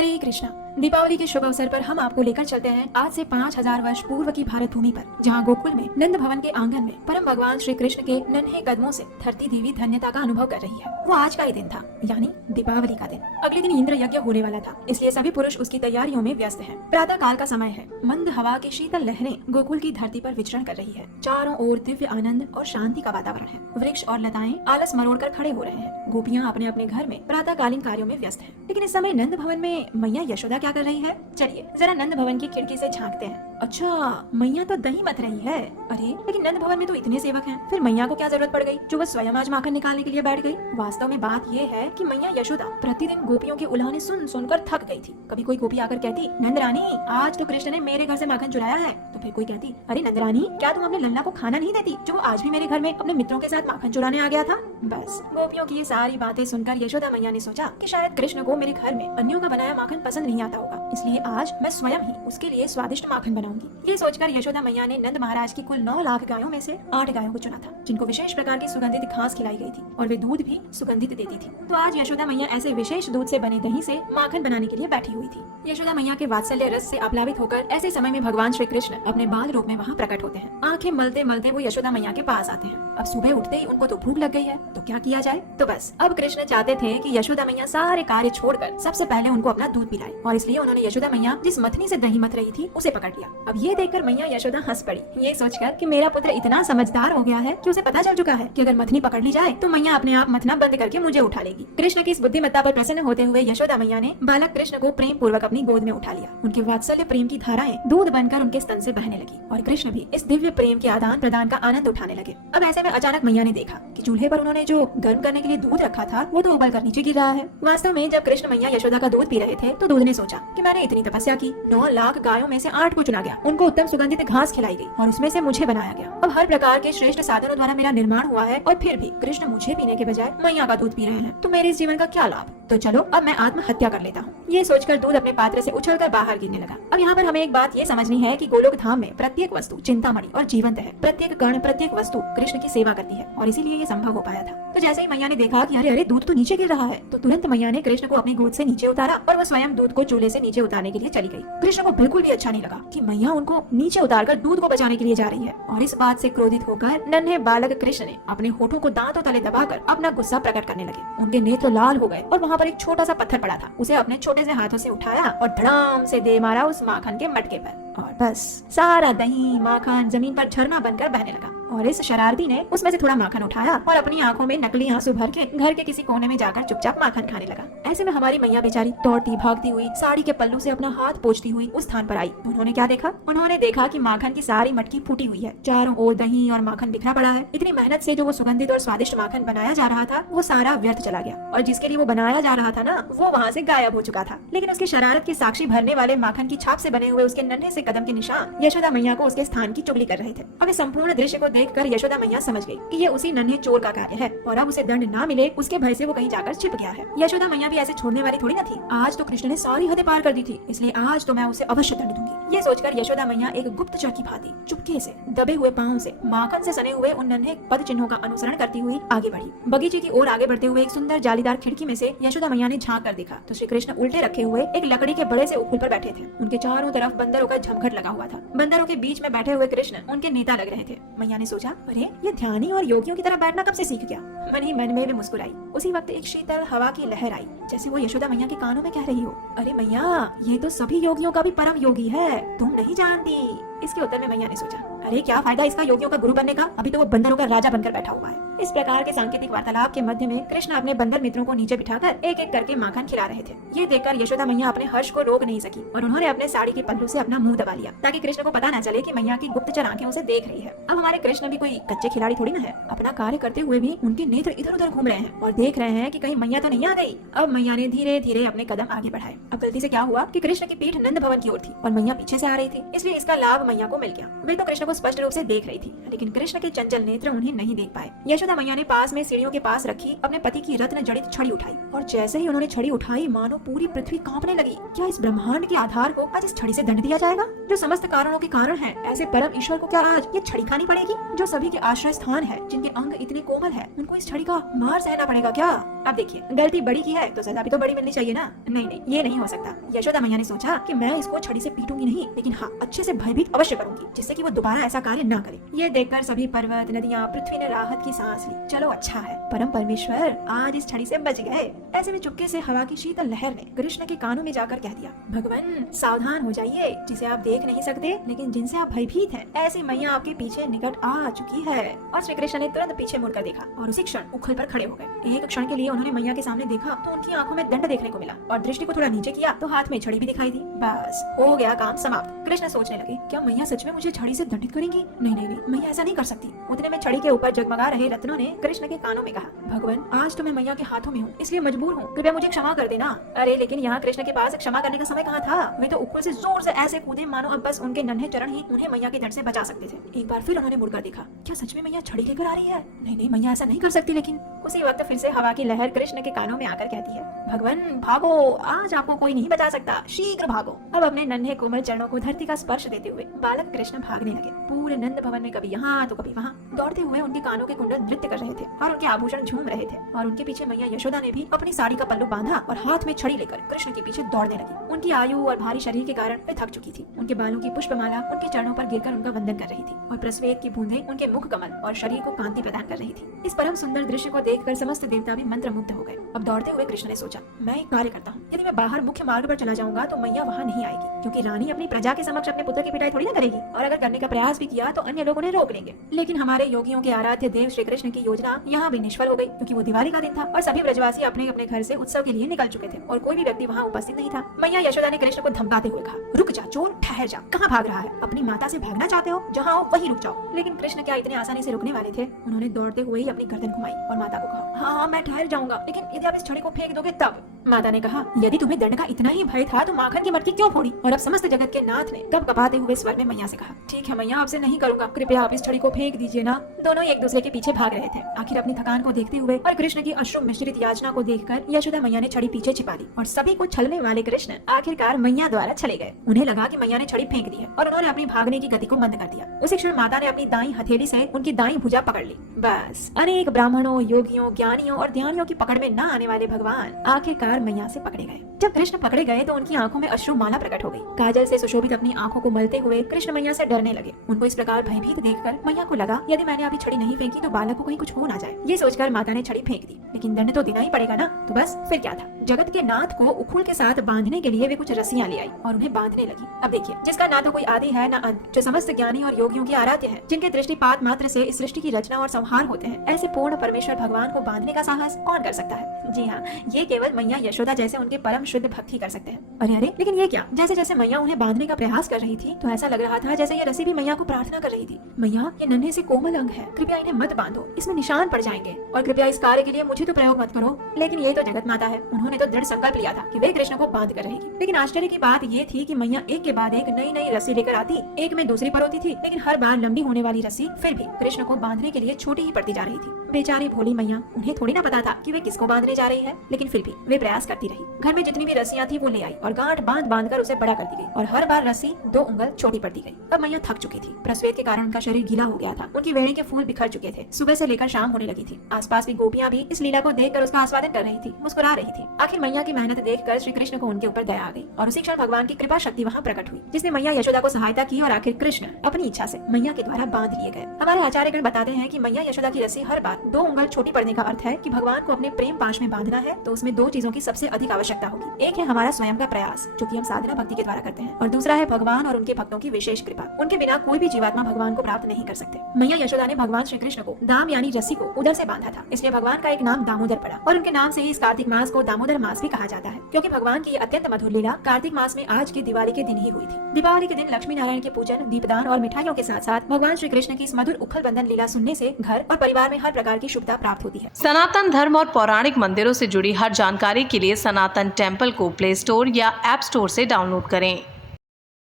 हरे कृष्णा। दीपावली के शुभ अवसर पर हम आपको लेकर चलते हैं आज से 5000 वर्ष पूर्व की भारत भूमि पर, जहाँ गोकुल में नंद भवन के आंगन में परम भगवान श्री कृष्ण के नन्हे कदमों से धरती देवी धन्यता का अनुभव कर रही है। वो आज का ही दिन था, यानी दीपावली का दिन। अगले दिन इंद्र यज्ञ होने वाला था, इसलिए सभी पुरुष उसकी तैयारियों में व्यस्त हैं। प्रातः काल का समय है। मंद हवा की शीतल लहरें गोकुल की धरती पर विचरण कर रही है। चारों ओर दिव्य आनंद और शांति का वातावरण है। वृक्ष और लताएं आलस मरोड़कर खड़े हो रहे हैं। गोपियां अपने अपने घर में प्रातःकालीन कार्यों में व्यस्त हैं। लेकिन इस समय नंद भवन में मैया यशोदा क्या कर रही है? चलिए जरा नंद भवन की खिड़की से झांकते हैं। अच्छा, मैया तो दही मथ रही है। अरे लेकिन नंद भवन में तो इतने सेवक हैं, फिर मैया को क्या जरूरत पड़ गई जो वह स्वयं आज माखन निकालने के लिए बैठ गई? वास्तव में बात ये है कि मैया यशोदा प्रतिदिन गोपियों के उलाहने सुन सुनकर थक गई थी। कभी कोई गोपी आकर कहती, नंद रानी आज तो कृष्ण ने मेरे घर से माखन चुराया है। तो फिर कोई कहती, अरे नंद रानी क्या तुम अपने लल्ला को खाना नहीं देती जो वो आज भी मेरे घर में अपने मित्रों के साथ माखन चुराने आ गया था? बस गोपियों की ये सारी बातें सुनकर यशोदा मैया ने सोचा कि शायद कृष्ण को मेरे घर में अन्यों का बनाया माखन पसंद नहीं आता होगा, इसलिए आज मैं स्वयं ही उसके लिए स्वादिष्ट माखन बनाऊंगी। ये सोचकर यशोदा मैया ने नंद महाराज की कुल 9 लाख गायों में से 8 गायों को चुना था, जिनको विशेष प्रकार की सुगंधित घास खिलाई गई थी और वे दूध भी सुगंधित देती थी। तो आज यशोदा मैया ऐसे विशेष दूध से बने दही से माखन बनाने के लिए बैठी हुई थी। यशोदा मैया के वात्सल्य रस से आप्लावित होकर ऐसे समय में भगवान श्री कृष्ण अपने बाल रूप में वहाँ प्रकट होते हैं। आंखें मलते मलते वो यशोदा मैया के पास आते हैं। अब सुबह उठते ही उनको तो भूख लग गई है, तो क्या किया जाए? तो बस अब कृष्ण चाहते थे कि यशोदा मैया सारे कार्य छोड़कर सबसे पहले उनको अपना दूध पिलाए, और इसलिए उन्होंने यशोदा मैया जिस मथनी से दही मथ रही थी उसे पकड़ लिया। अब ये देखकर मैया यशोदा हंस पड़ी, ये सोचकर कि मेरा पुत्र इतना समझदार हो गया है कि उसे पता चल चुका है कि अगर मथनी पकड़ ली जाए तो मैया अपने आप मथना बंद करके मुझे उठा लेगी। कृष्ण की इस बुद्धिमत्ता पर प्रसन्न होते हुए यशोदा मैया ने बालक कृष्ण को प्रेम पूर्वक अपनी गोद में उठा लिया। उनके वात्सल्य प्रेम की धाराएं दूध बनकर उनके स्तन से बहने लगी और कृष्ण भी इस दिव्य प्रेम के आदान प्रदान का आनंद उठाने लगे। अब ऐसे में अचानक मैया ने देखा कि चूल्हे पर उन्होंने जो गर्म करने के लिए दूध रखा था वो तो उबल कर नीचे गिर रहा है। वास्तव में जब कृष्ण मैया यशोदा का दूध पी रहे थे तो दूध ने सोचा कि मैंने इतनी तपस्या की, 9 लाख गायों में से 8 को चुना गया, उनको उत्तम सुगंधित घास खिलाई गई और उसमें से मुझे बनाया गया। अब हर प्रकार के श्रेष्ठ साधनों द्वारा मेरा निर्माण हुआ है और फिर भी कृष्ण मुझे पीने के बजाय मैया का दूध पी रहे हैं, तो मेरे इस जीवन का क्या लाभ? तो चलो अब मैं आत्महत्या कर लेता हूँ। ये सोचकर दूध अपने पात्र से उछलकर बाहर गिरने लगा। अब यहाँ पर हमें एक बात ये समझनी है कि गोलोक धाम में प्रत्येक वस्तु चिंतामणि और जीवंत है। प्रत्येक कण प्रत्येक वस्तु कृष्ण की सेवा करती है और इसीलिए ये संभव हो पाया था। तो जैसे ही मैया ने देखा कि अरे अरे दूध तो नीचे गिर रहा है, तो तुरंत मैया ने कृष्ण को अपनी गोद से नीचे उतारा और वो स्वयं दूध को चूल्हे से नीचे उतारने के लिए चली गई। कृष्ण को बिल्कुल भी अच्छा नहीं लगा कि मैया उनको नीचे उतारकर दूध को बचाने के लिए जा रही है, और इस बात से क्रोधित होकर नन्हे बालक कृष्ण ने अपने होठों को दांतों तले दबाकर अपना गुस्सा प्रकट करने लगे। उनके नेत्र लाल हो गए और वहाँ पर एक छोटा सा पत्थर पड़ा था, उसे अपने छोटे से हाथों से उठाया और धड़ाम से दे मारा उस माखन के मटके पर, और बस सारा दही माखन जमीन पर झरना बनकर बहने लगा। और इस शरारती ने उसमें से थोड़ा माखन उठाया और अपनी आंखों में नकली आंसू भर के घर के किसी कोने में जाकर चुपचाप माखन खाने लगा। ऐसे में हमारी मैया बेचारी दौड़ती भागती हुई साड़ी के पल्लू से अपना हाथ पोंछती हुई उस स्थान पर आई। उन्होंने क्या देखा? उन्होंने देखा कि माखन की सारी मटकी फूटी हुई है, चारों ओर दही और माखन बिखरा पड़ा है। इतनी मेहनत से जो वो सुगंधित और स्वादिष्ट माखन बनाया जा रहा था वो सारा व्यर्थ चला गया, और जिसके लिए वो बनाया जा रहा था ना, वो वहाँ से गायब हो चुका था। लेकिन उसकी शरारत की साक्षी भरने वाले माखन की छाप से बने हुए उसके नन्हे से कदम के निशान यशोदा मैया को उसके स्थान की चुगली कर रहे थे। अब इस संपूर्ण दृश्य को देखकर यशोदा मैया समझ गई कि ये उसी नन्हे चोर का कार्य है, और अब उसे दंड ना मिले उसके भय से वो कहीं जाकर छिप गया है। यशोदा मैया भी ऐसे छोड़ने वाली थोड़ी ना थी। आज तो कृष्ण ने सारी हदें पार कर दी थी, इसलिए आज तो मैं उसे अवश्य दंड दूंगी। ये सोचकर यशोदा मैया एक गुप्तचर की भांति चुपके से दबे हुए पांव से माखन से सने हुए उन नन्हे पद चिन्हों का अनुसरण करती हुई आगे बढ़ी। बगीचे की ओर आगे बढ़ते हुए एक सुंदर जालीदार खिड़की में से यशोदा मैया ने झांक कर देखा तो श्री कृष्ण उल्टे रखे हुए एक लकड़ी के बड़े से उपल पर बैठे थे। उनके चारों तरफ बंदरों का झमघट लगा हुआ था। बंदरों के बीच में बैठे हुए कृष्ण उनके नेता लग रहे थे। मैया ने सोचा, अरे ये ध्यानी और योगियों की तरह बैठना कब से सीख गया? मन ही मन में भी मुस्कुराई। उसी वक्त एक शीतल हवा की लहर आई, जैसे वो यशोदा मैया के कानों में कह रही हो, अरे मैया ये तो सभी योगियों का भी परम योगी है, तुम नहीं जानती। इसके उत्तर में मैया ने सोचा, अरे क्या फायदा इसका योगियों का गुरु बनने का, अभी तो वो बंदरों का राजा बनकर बैठा हुआ है। इस प्रकार के सांकेतिक वार्तालाप के मध्य में कृष्ण अपने बंदर मित्रों को नीचे बिठाकर एक एक करके माखन खिला रहे थे। ये देखकर यशोदा मैया अपने हर्ष को रोक नहीं सकी और उन्होंने अपने साड़ी के पल्लू से अपना मुंह दबा लिया, ताकि कृष्ण को पता न चले कि मैया की गुप्तचर आंखें उसे देख रही है। अब हमारे कृष्ण भी कोई कच्चे खिलाड़ी थोड़ी ना है, अपना कार्य करते हुए भी उनके नेत्र इधर उधर घूम रहे हैं और देख रहे हैं कि कहीं मैया तो नहीं आ गई। अब मैया ने धीरे धीरे अपने कदम आगे बढ़ाए। अब गलती से क्या हुआ कि कृष्ण की पीठ नंद भवन की ओर थी और मैया पीछे से आ रही थी, इसलिए इसका लाभ मैया को मिल गया। वे तो कृष्ण को को स्पष्ट रूप से देख रही थी, लेकिन कृष्ण के चंचल नेत्र उन्हें नहीं देख पाए। यशोदा मैया ने पास में सीढ़ियों के पास रखी अपने पति की रत्न जड़ित छड़ी उठाई, और जैसे ही उन्होंने छड़ी उठाई मानो पूरी पृथ्वी कांपने लगी। क्या इस ब्रह्मांड के आधार को आज इस छड़ी से दंड दिया जाएगा, जो समस्त कारणों के कारण है? ऐसे परम ईश्वर को क्या आज ये छड़ी खानी पड़ेगी, जो सभी के आश्रय स्थान है, जिनके अंग इतने कोमल है, उनको इस छड़ी का मार सहना पड़ेगा क्या? अब देखिए, गलती बड़ी की है तो सजा भी तो बड़ी मिलनी चाहिए ना। नहीं नहीं, ये नहीं हो सकता। यशोदा मैया ने सोचा कि मैं इसको छड़ी से पीटूंगी नहीं, लेकिन हाँ, अच्छे से भयभीत अवश्य करूंगी, जिससे कि वो दोबारा ऐसा कार्य ना करे। ये देखकर सभी पर्वत, नदियाँ, पृथ्वी ने राहत की सांस ली। चलो अच्छा है, परम परमेश्वर आज इस छड़ी से बच गए। ऐसे में चुपके से हवा की शीतल लहर ने कृष्ण के कानों में जाकर कह दिया, भगवान सावधान हो जाइए, जिसे आप देख नहीं सकते लेकिन जिनसे आप भयभीत हैं, ऐसी मैया आपके पीछे निकट आ चुकी है। और श्री कृष्ण ने तुरंत पीछे मुड़कर देखा और उसी क्षण उखल पर खड़े हो गए। एक क्षण के लिए उन्होंने मैया के सामने देखा तो उनकी आंखों में दंड देखने को मिला, और दृष्टि को थोड़ा नीचे किया तो हाथ में छड़ी भी दिखाई दी। बस हो गया काम समाप्त। कृष्ण सोचने लगे, क्या मैया सच में मुझे छड़ी से दंडित करेंगी? नहीं नहीं नहीं, मैया ऐसा नहीं कर सकती। उतने में छड़ी के ऊपर जगमगा रहे रत्नों ने कृष्ण के कानों में कहा, भगवान आज तो मैं मैया के हाथों में हूँ, इसलिए मजबूर हूँ, कृपया मुझे क्षमा कर देना। अरे लेकिन यहाँ कृष्ण के पास क्षमा करने का समय कहाँ था? वे तो ऊपर से जोर से ऐसे कूदे मानो अब बस उनके नन्हे चरण ही उन्हें मैया के दंड से बचा सकते थे। एक बार फिर उन्होंने मुड़कर देखा, क्या सच में मैया छड़ी लेकर आ रही है? नहीं नहीं, मैया ऐसा नहीं कर सकती। लेकिन उसी वक्त फिर से हवा की लहर कृष्ण के कानों में आकर कहती है, भगवान भागो, आज आपको कोई नहीं बचा सकता, शीघ्र भागो। अब अपने नन्हे कोमल चरणों को धरती का स्पर्श देते हुए बालक कृष्ण भागने लगे। पूरे नंद भवन में कभी यहाँ तो कभी वहाँ दौड़ते हुए उनके कानों के कुंडल नृत्य कर रहे थे और उनके आभूषण झूम रहे थे। और उनके पीछे मैया यशोदा ने भी अपनी साड़ी का पल्लू बांधा और हाथ में छड़ी लेकर कृष्ण के पीछे दौड़ने लगी। उनकी आयु और भारी शरीर के कारण वे थक चुकी थी। उनके बालों की पुष्पमाला उनके चरणों पर गिरकर उनका वंदन कर रही थी, और प्रस्वेद की बूंदें उनके मुख कमल और शरीर को कांति प्रदान कर रही थी। इस परम सुंदर दृश्य को देखकर समस्त देवता भी मंत्रमुग्ध हो गए। अब दौड़ते हुए कृष्ण ने सोचा, मैं एक कार्य करता हूँ, यदि मैं बाहर मुख्य मार्ग पर चला जाऊंगा तो मैया वहाँ नहीं आएगी, क्योंकि रानी अपनी प्रजा के समक्ष अपने पुत्र की पिटाई थोड़ी ना करेगी, और अगर करने का प्रयास भी किया तो अन्य लोग उन्हें रोक लेंगे। लेकिन हमारे योगियों के आराध्य देव श्री कृष्ण की योजना यहाँ भी निष्फल हो गई, क्योंकि वो दिवाली का दिन था और सभी ब्रजवासी अपने अपने घर से उत्सव के लिए निकल चुके थे और कोई भी व्यक्ति वहाँ उपस्थित नहीं था। मैया यशोदा ने कृष्ण को धमकाते हुए कहा, रुक जा चोर, ठहर जा, कहाँ भाग रहा है? अपनी माता से भागना चाहते हो? जहाँ हो वहीं रुक जाओ। लेकिन कृष्ण क्या इतने आसानी से रुकने वाले थे? उन्होंने दौड़ते हुए ही अपनी गर्दन घुमाई और माता को कहा, हाँ हाँ मैं ठहर जाऊंगा, लेकिन यदि आप इस छड़ी को फेंक दोगे तब। माता ने कहा, यदि तुम्हें दंड का इतना ही भय था तो माखन की मटकी क्यों फोड़ी? और अब समस्त जगत के नाथ ने कपकपाते हुए स्वर में मैया से कहा, ठीक है मैया, आपसे नहीं करूंगा, कृपया आप इस छड़ी को फेंक दीजिए ना। दोनों एक दूसरे के पीछे भाग रहे थे। आखिर अपनी थकान को देखते हुए और कृष्ण की अश्रु मिश्रित याचना को देखकर यशोदा मैया ने छड़ी पीछे छिपा दी, और सभी को छलने वाले कृष्ण आखिरकार मैया द्वारा छले गए। उन्हें लगा कि मैया ने छड़ी फेंक दी है और उन्होंने अपनी भागने की गति को मंद कर दिया। उसी क्षण माता ने अपनी दाई हथेली से उनकी दाई भुजा पकड़ ली। बस अनेक ब्राह्मणों, योगियों, ज्ञानियों और ध्यानियों की पकड़ में न आने वाले भगवान आखिरकार मैया से पकड़े गए। जब कृष्ण पकड़े गए तो उनकी आंखों में अश्रुमाला प्रकट हो गई। काजल से सुशोभित अपनी आंखों को मलते हुए कृष्ण मैया से डरने लगे। उनको इस प्रकार भयभीत देखकर मैया को लगा, यदि मैंने अभी छड़ी नहीं फेंकी तो बालक को कहीं कुछ हो ना जाए। ये सोचकर माता ने छड़ी फेंक दी, लेकिन दंड तो देना ही पड़ेगा ना। तो बस फिर क्या था, जगत के नाथ को उखुल के साथ बांधने के लिए वे कुछ रस्सियां ले आई और उन्हें बांधने लगी। अब देखिए, जिसका ना तो कोई आदि है ना अंत, जो समस्त ज्ञानी और योगियों की आराध्य है, जिनके दृष्टिपात मात्र से इस सृष्टि की रचना और संहार होते हैं, ऐसे पूर्ण परमेश्वर भगवान को बांधने का साहस कौन कर सकता है? जी हाँ, ये केवल मैया यशोदा जैसे उनके परम शुद्ध भक्त ही कर सकते हैं। अरे अरे, लेकिन ये क्या? जैसे जैसे मैया उन्हें बांधने का प्रयास कर रही थी तो ऐसा लग रहा था जैसे ये रस्सी भी मैया को प्रार्थना कर रही थी, मैया ये नन्हे से कोमल अंग है, कृपया इन्हें मत बांधो, इसमें निशान पड़ जाएंगे, और कृपया इस कार्य के लिए मुझे तो प्रयोग मत करो। लेकिन ये तो जगत माता है, उन्होंने तो दृढ़ संकल्प लिया था कि वे कृष्ण को बांध कर रहेगी। लेकिन आश्चर्य की बात ये थी कि मैया एक के बाद एक नई नई रस्सी लेकर आती, एक में दूसरी परोती थी, लेकिन हर बार लंबी होने वाली रस्सी फिर भी कृष्ण को बांधने के लिए छोटी ही पड़ती जा रही थी। बेचारी भोली मैया, उन्हें थोड़ी ना पता था कि वे किसको बांधने जा रही है, लेकिन फिर भी वे प्रयास करती रही। घर में जितनी भी रस्सियां थी वो ले आई और गांठ बांध बांध कर उसे बड़ा कर दी गई, और हर बार रस्सी 2 उंगल छोटी पड़ती गई। अब मैया थक चुकी थी, प्रसवेद के कारण उनका शरीर गीला हो गया था, उनकी वेणी के फूल बिखर चुके थे, सुबह से लेकर शाम होने लगी थी। आसपास की गोपियां भी इस लीला को देखकर उसका आस्वादन कर रही थी, मुस्कुरा रही थी। आखिर मैया की मेहनत देखकर श्री कृष्ण को उनके ऊपर दया आ गई, और उसी क्षण भगवान की कृपा शक्ति वहाँ प्रकट हुई, जिसने मैया यशोदा को सहायता की, और आखिर कृष्ण अपनी इच्छा से मैया के द्वारा बांध लिए गए। हमारे आचार्यगण बताते हैं कि मैया यशोदा की रस्सी हर बार 2 उंगल छोटी पड़ने का अर्थ है कि भगवान को अपने प्रेम पाश में बांधना है, तो उसमें 2 चीजों की सबसे अधिक आवश्यकता होगी। एक है हमारा स्वयं का प्रयास, जो कि हम साधना भक्ति के द्वारा करते हैं, और दूसरा है भगवान और उनके भक्तों की विशेष कृपा। उनके बिना कोई भी जीवात्मा भगवान को प्राप्त नहीं कर सकते। मैया यशोदा ने भगवान श्री कृष्ण को दाम यानी रस्सी को उदर से बांधा था, इसलिए भगवान का एक नाम दामोदर पड़ा, और उनके नाम से ही इस कार्तिक मास को दामोदर मास भी कहा जाता है, क्योंकि भगवान की अत्यंत मधुर लीला कार्तिक मास में आज की दिवाली के दिन ही हुई थी। दीपावली के दिन लक्ष्मी नारायण के पूजन, दीपदान और मिठाइयों के साथ साथ भगवान श्री कृष्ण की इस मधुर उखल बंधन लीला सुनने से घर और परिवार में हर प्रकार की शुभता प्राप्त होती है। सनातन धर्म और पौराणिक मंदिरों से जुड़ी हर जानकारी के लिए सनातन टेम्पल को प्ले स्टोर या ऐप स्टोर से डाउनलोड करें।